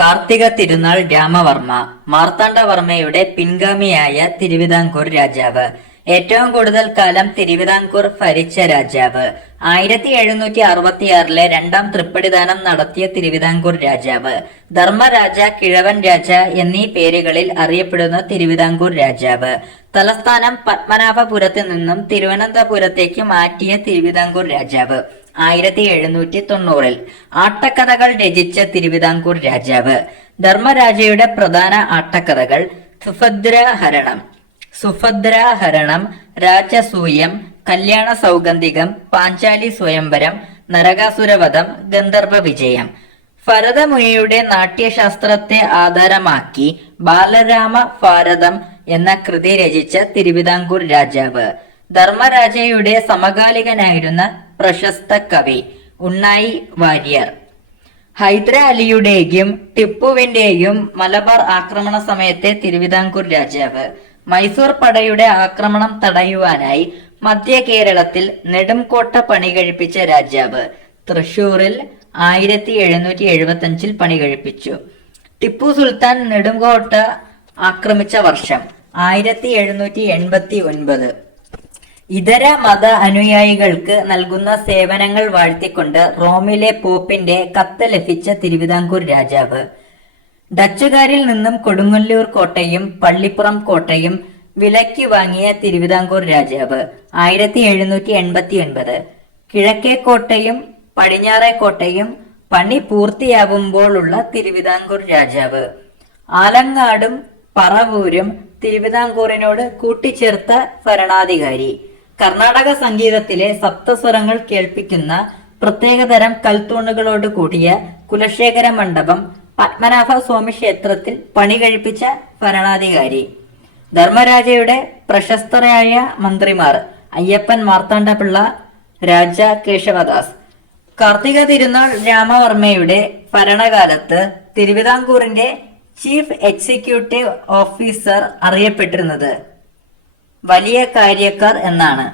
കാർത്തിക തിരുനാൾ രാമവർമ്മ മാർത്താണ്ഡവർമ്മയുടെ പിൻഗാമിയായ തിരുവിതാംകൂർ രാജാവ്. ഏറ്റവും കൂടുതൽ കാലം തിരുവിതാംകൂർ ഭരിച്ച രാജാവ്. 1766 രണ്ടാം തൃപ്പടിദാനം നടത്തിയ തിരുവിതാംകൂർ രാജാവ്. ധർമ്മരാജ, കിഴവൻ രാജ എന്നീ പേരുകളിൽ അറിയപ്പെടുന്ന തിരുവിതാംകൂർ രാജാവ്. തലസ്ഥാനം പത്മനാഭപുരത്ത് നിന്നും തിരുവനന്തപുരത്തേക്ക് മാറ്റിയ തിരുവിതാംകൂർ രാജാവ്. 1790 ആട്ടക്കഥകൾ രചിച്ച തിരുവിതാംകൂർ രാജാവ്. ധർമ്മരാജയുടെ പ്രധാന ആട്ടക്കഥകൾ സുഭദ്രാഹരണം, രാജസൂയം, കല്യാണ സൗഗന്ധികം, പാഞ്ചാലി സ്വയംവരം, നരകാസുരവധം, ഗന്ധർവ വിജയം. ഭരതമുനിയുടെ നാട്യശാസ്ത്രത്തെ ആധാരമാക്കി ബാലരാമ ഭാരതം എന്ന കൃതി രചിച്ച തിരുവിതാംകൂർ രാജാവ്. ധർമ്മരാജയുടെ സമകാലികനായിരുന്ന പ്രശസ്ത കവി ഉണ്ണായി വാര്യർ. ഹൈദരാലിയുടെയും ടിപ്പുവിന്റെയും മലബാർ ആക്രമണ സമയത്തെ തിരുവിതാംകൂർ രാജാവ്. മൈസൂർ പടയുടെ ആക്രമണം തടയുവാനായി മധ്യ കേരളത്തിൽ നെടുംകോട്ട പണി കഴിപ്പിച്ച രാജാവ്. തൃശൂരിൽ 1775 പണി കഴിപ്പിച്ചു. ടിപ്പു സുൽത്താൻ നെടുംകോട്ട ആക്രമിച്ച വർഷം 1789. ഇതര മത അനുയായികൾക്ക് നൽകുന്ന സേവനങ്ങൾ വാഴ്ത്തിക്കൊണ്ട് റോമിലെ പോപ്പിന്റെ കത്ത് ലഭിച്ച തിരുവിതാംകൂർ രാജാവ്. ഡച്ചുകാരിൽ നിന്നും കൊടുങ്ങല്ലൂർ കോട്ടയും പള്ളിപ്പുറം കോട്ടയും വിലയ്ക്ക് വാങ്ങിയ തിരുവിതാംകൂർ രാജാവ്. 1789 കിഴക്കേ കോട്ടയും പടിഞ്ഞാറേ കോട്ടയും പണി പൂർത്തിയാവുമ്പോഴുള്ള തിരുവിതാംകൂർ രാജാവ്. ആലങ്ങാടും പറവൂരും തിരുവിതാംകൂറിനോട് കൂട്ടിച്ചേർത്ത ഭരണാധികാരി. കർണാടക സംഗീതത്തിലെ സപ്തസ്വരങ്ങൾ കേൾപ്പിക്കുന്ന പ്രത്യേകതരം കൽത്തൂണുകളോട് കൂടിയ കുലശേഖര മണ്ഡപം പത്മനാഭ സ്വാമി ക്ഷേത്രത്തിൽ പണി കഴിപ്പിച്ച ഭരണാധികാരി. ധർമ്മരാജയുടെ പ്രശസ്തരായ മന്ത്രിമാർ അയ്യപ്പൻ മാർത്താണ്ഡപിള്ള, രാജ കേശവദാസ്. കാർത്തിക തിരുനാൾ രാമവർമ്മയുടെ ഭരണകാലത്ത് തിരുവിതാംകൂറിന്റെ ചീഫ് എക്സിക്യൂട്ടീവ് ഓഫീസർ അറിയപ്പെട്ടിരുന്നത് വലിയ കാര്യക്കാർ എന്നാണ്.